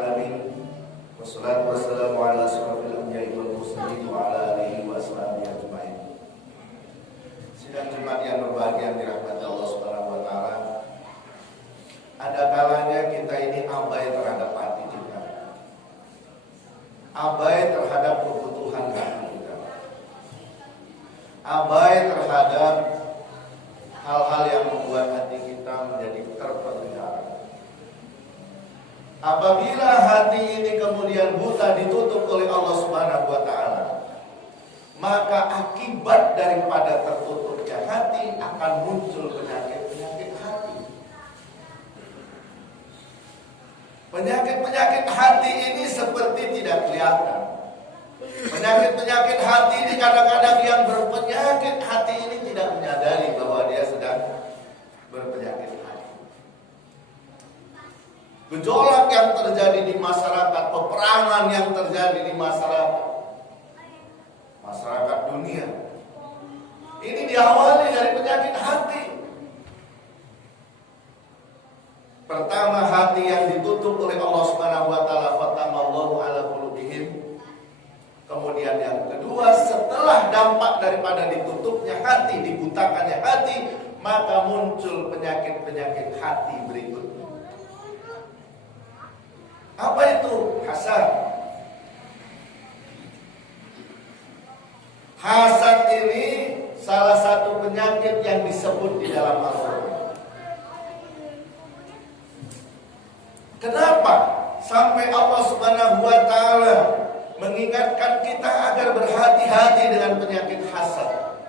Amin. Wassalatu wassalamu ala asyrafil anbiya'i wal mursalin wa ala alihi wa ashabihi ajmain. Sidang Jumat yang berbahagia dirahmati Allah Subhanahu wa taala. Ada kalanya kita ini abai terhadap hati kita. Abai terhadap kebutuhan hati kita. Abai terhadap hal-hal yang membuat hati kita menjadi terpelihara. Apabila hati ini kemudian buta ditutup oleh Allah Subhanahu wa taala, maka akibat daripada tertutupnya hati akan muncul penyakit-penyakit hati. Penyakit-penyakit hati ini seperti tidak kelihatan. Penyakit-penyakit hati ini kadang-kadang yang berpenyakit hati ini tidak menyadari bahwa dia sedang berpenyakit hati. Gejolak yang terjadi di masyarakat, peperangan yang terjadi di masyarakat dunia, ini diawali dari penyakit hati. Pertama, hati yang ditutup oleh Allah Subhanahu wa taala, fatamallahu ala qulubihim. Kemudian yang kedua, setelah dampak daripada ditutupnya hati, dibutakannya hati, maka muncul penyakit-penyakit hati berikutnya. Apa itu? Hasad. Hasad ini salah satu penyakit yang disebut di dalam Al-Quran. Kenapa sampai Allah Subhanahu wa taala mengingatkan kita agar berhati-hati dengan penyakit hasad?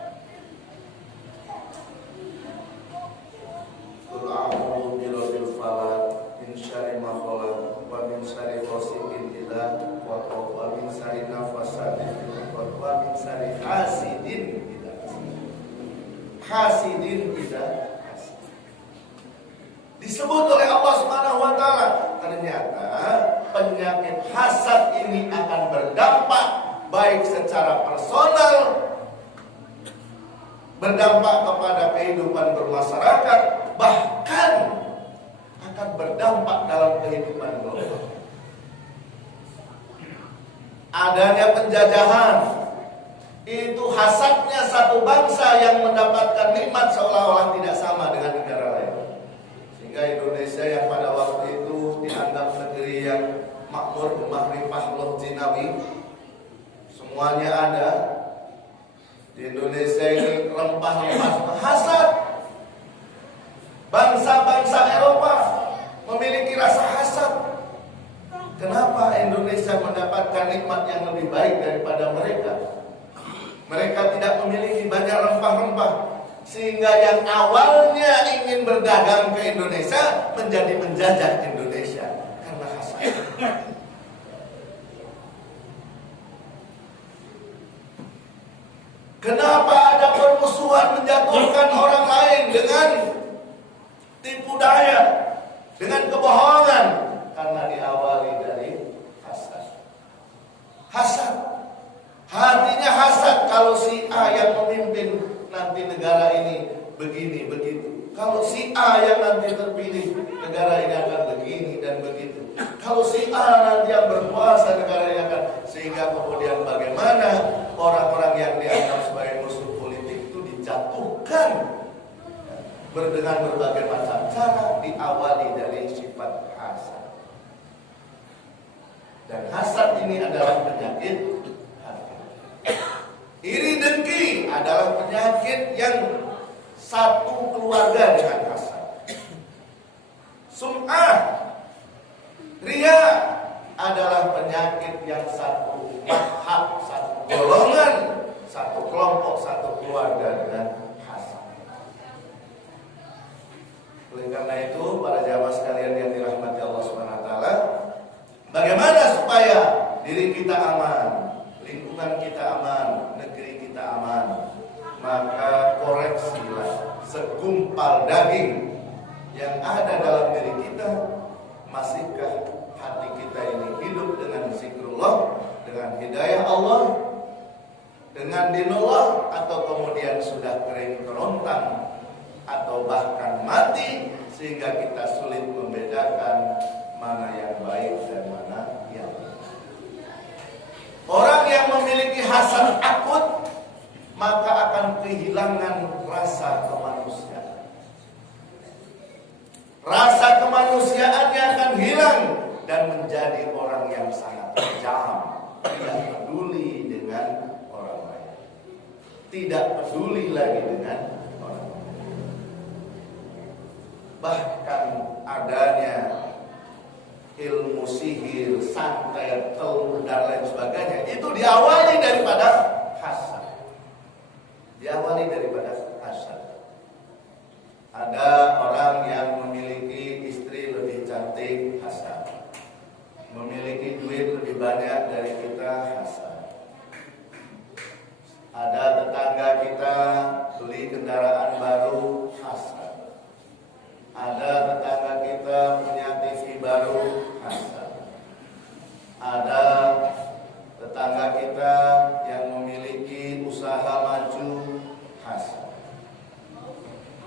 Qul a'udzu birabbil falaq min syarri ma khalaq wa min syarri ghasiqin idza waqab wa min syarri nafasatin fil 'uqad wa min syarri hasidin idza hasad. Disebut oleh Allah Subhanahu wa taala, ternyata penyakit hasad ini akan berdampak baik secara personal, berdampak kepada kehidupan bermasyarakat, bahkan akan berdampak dalam kehidupan global. Adanya penjajahan, itu hasadnya satu bangsa yang mendapatkan nikmat seolah-olah tidak sama dengan negara lain. Sehingga Indonesia yang pada waktu itu dianggap negeri yang makmur, mahrifah, loh jinawi, semuanya ada. Di Indonesia ini rempah-rempah hasad. Bangsa-bangsa Eropa memiliki rasa hasad. Kenapa Indonesia mendapatkan nikmat yang lebih baik daripada mereka? Mereka tidak memiliki banyak rempah-rempah, sehingga yang awalnya ingin berdagang ke Indonesia menjadi menjajah Indonesia karena hasad. Kenapa ada permusuhan menjatuhkan orang lain dengan tipu daya, dengan kebohongan? Karena diawali dari hasad. Hasad. Hatinya hasad. Kalau si A yang memimpin nanti negara ini begini, begitu. Kalau si A yang nanti terpilih, negara ini akan begini dan begitu. Kalau si A nanti yang berkuasa, negara ini akan. Sehingga kemudian bagaimana orang-orang yang dianggap sebagai musuh politik itu dijatuhkan dengan berbagai macam cara, diawali dari sifat hasad. Dan hasad ini adalah penyakit hati. Iri dengki adalah penyakit yang satu keluarga dengan hasad. Sum'ah, ria adalah penyakit yang satu mazhab, satu golongan, satu kelompok, satu keluarga dengan hasad. Oleh karena itu, para jamaah sekalian yang dirahmati Allah Subhanahu wa taala, bagaimana supaya diri kita aman, lingkungan kita aman, negeri kita aman? Maka koreksilah segumpal daging yang ada dalam diri kita. Masihkah hati kita ini hidup dengan zikrullah, dengan hidayah Allah, dengan dinullah, atau kemudian sudah kering kerontang atau bahkan mati, sehingga kita sulit membedakan mana yang baik dan mana kehilangan rasa kemanusiaan. Rasa kemanusiaannya akan hilang dan menjadi orang yang sangat kejam, tidak peduli dengan orang lain, tidak peduli lagi dengan orang lain. Bahkan adanya ilmu sihir, santet, telur dan lain sebagainya itu diawali daripada hasad. Diawali daripada hasad. Ada orang yang memiliki istri lebih cantik, hasad. Memiliki duit lebih banyak dari kita, hasad. Ada tetangga kita beli kendaraan baru, hasad. Ada tetangga kita punya TV baru, hasad. Ada tetangga kita yang memiliki usaha maju, hasad.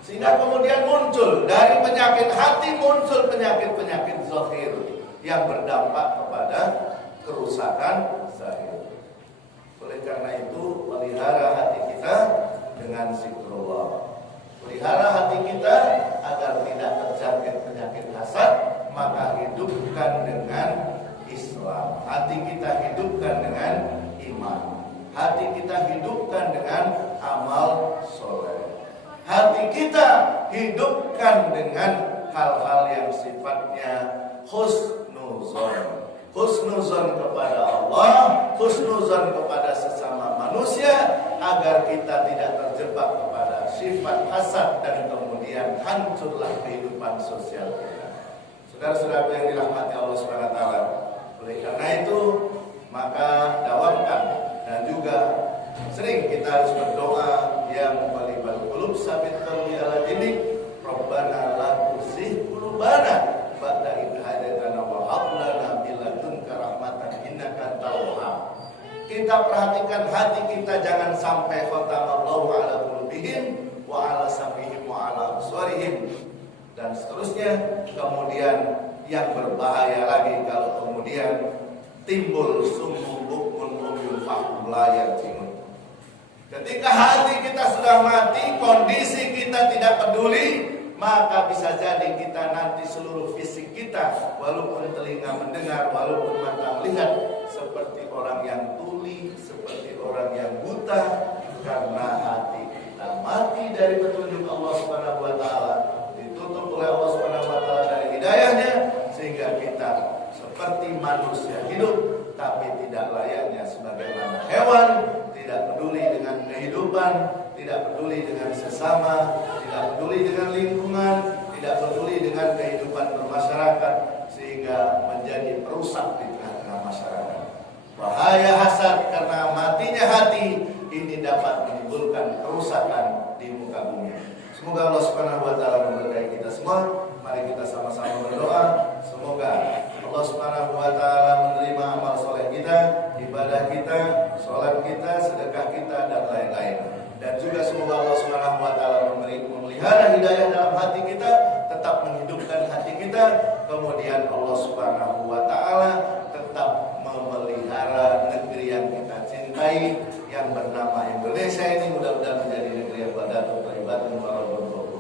Sehingga kemudian muncul dari penyakit hati, muncul penyakit-penyakit zahir yang berdampak kepada kerusakan zahir. Oleh karena itu, pelihara hati kita dengan zikrullah. Pelihara hati kita agar tidak terjangkit penyakit hasad, maka hidupkan dengan Islam. Hati kita hidupkan dengan iman. Hati kita hidupkan dengan amal soleh. Hati kita hidupkan dengan hal-hal yang sifatnya husnuzon. Husnuzon kepada Allah, husnuzon kepada sesama manusia, agar kita tidak terjebak kepada sifat hasad dan kemudian hancurlah kehidupan sosial kita. Saudara-saudara yang dirahmati Allah SWT. Oleh karena itu, maka dawamkan dan juga sering kita harus berdoa, ya muqallibal qulub tsabit qalbi ala dinik, Rabbana la tuzigh qulubana ba'da idh hadaytana wa hab lana min ladunka rahmatan innaka antal wahhab. Kita perhatikan hati kita, jangan sampai khatamallahu ala qulubihim wa ala sam'ihim wa ala absarihim dan seterusnya. Kemudian yang berbahaya lagi kalau kemudian timbul summun bukmun umyun fahum la yarji'un. Ketika hati kita sudah mati, kondisi kita tidak peduli, maka bisa jadi kita nanti seluruh fisik kita, walaupun telinga mendengar, walaupun mata melihat, seperti orang yang tuli, seperti orang yang buta, karena hati kita mati dari petunjuk Allah Subhanahu wa taala, ditutup oleh Allah Subhanahu wa taala dari hidayahnya, sehingga kita seperti manusia hidup tapi tidak layaknya sebagaimana hewan, tidak peduli dengan kehidupan, tidak peduli dengan sesama, tidak peduli dengan lingkungan, tidak peduli dengan kehidupan bermasyarakat, sehingga menjadi perusak di tengah-tengah masyarakat. Bahaya hasad karena matinya hati ini dapat menimbulkan kerusakan di muka bumi. Semoga Allah Subhanahu wa taala memberkahi kita semua. Mari kita sama-sama berdoa, semoga Allah Subhanahu wa taala menerima amal soleh kita, ibadah kita, sholat kita, sedekah kita dan lain-lain. Dan juga semoga Allah Subhanahu wa taala memelihara hidayah dalam hati kita, tetap menghidupkan hati kita. Kemudian Allah Subhanahu wa taala tetap memelihara negeri yang kita cintai yang bernama Indonesia ini, mudah-mudahan menjadi negeri yang barakat, thayyibatun warahmatullahi.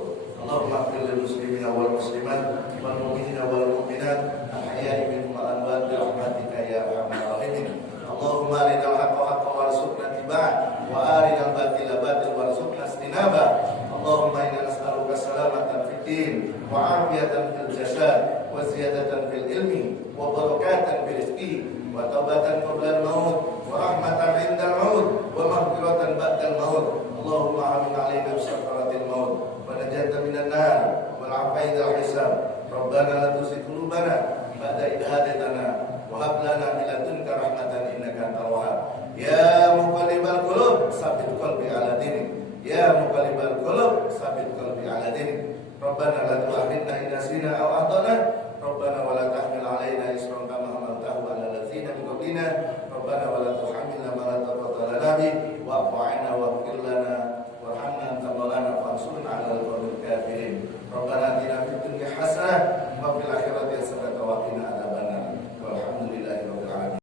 Allahumma ighfir lil muslimina wal muslimat wal mu'minina wal mu'minat ahya'i minhum wal amwat bi rahmatika ya arhamar rahimin. Allahumma arinal haqqa haqqan warzuqna ittiba'ah wa arinal batila batilan warzuqna ijtinabah. Allahumma inna nas'aluka salamatan fid din wa 'afiyatan fil jasad wa ziyadatan fil ilmi wa barakatan fil rizqi wa taubatan qabla al-maut wa rahmatan 'inda al-maut wa maghfiratan ba'da al-maut. Allahumma amin 'alaina bi sakaratil maut wa najatan minan nar wal 'afiyatan hisab. Rabbana la tuzigh qulubana ba'da idh hadaytana wa hab lana min ladunka rahmatan innaka antal wahhab. Ya muqallibal qulub tsabbit qalbi 'ala dinik. Ya muqallibal qulub tsabbit qalbi 'ala dinik. Rabbana la tu'akhidna in nasina aw akhtana. Rabbana wa la tahmil 'alaina isran kama hamaltahu 'ala alladziina min qablina. Rabbana wa la tuhammilna ma la taqata lana bihi wa'fu 'anna waghfir lana